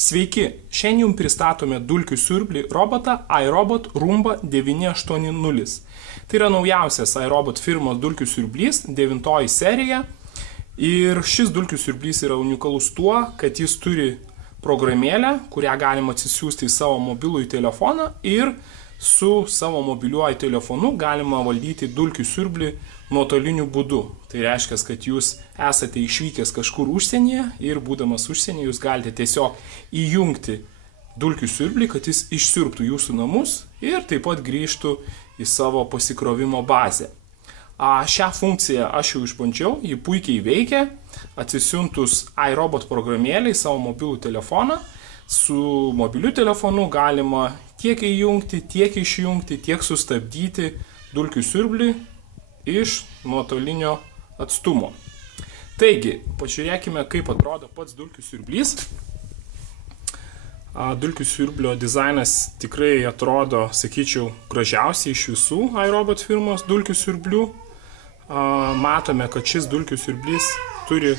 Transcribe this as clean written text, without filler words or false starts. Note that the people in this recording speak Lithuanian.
Sveiki, šiandien jums pristatome dulkių siurblį robotą iRobot Roomba 980. Tai yra naujausias iRobot firmos dulkių siurblys, 9 serija. Ir šis dulkių siurblys yra unikalus tuo, kad jis turi programėlę, kurią galima atsisiųsti į savo mobilųjį telefoną ir su savo mobiliuoju telefonu galima valdyti dulkių siurblį nuotoliniu būdu. Tai reiškia, kad jūs esate išvykęs kažkur užsienyje ir būdamas užsienyje jūs galite tiesiog įjungti dulkių siurblį, kad jis išsiurbtų jūsų namus ir taip pat grįžtų į savo pasikrovimo bazę. Šią funkciją aš jau išbandžiau, ji puikiai veikia, atsisiuntus iRobot programėlę į savo mobilų telefoną. Su mobiliu telefonu galima tiek įjungti, tiek išjungti, tiek sustabdyti dulkių siurblį iš nuotolinio atstumo. Taigi, pažiūrėkime, kaip atrodo pats dulkių siurblys. Dulkių siurblio dizainas tikrai atrodo, sakyčiau, gražiausiai iš visų iRobot firmos dulkių siurblių. Matome, kad šis dulkių siurblys turi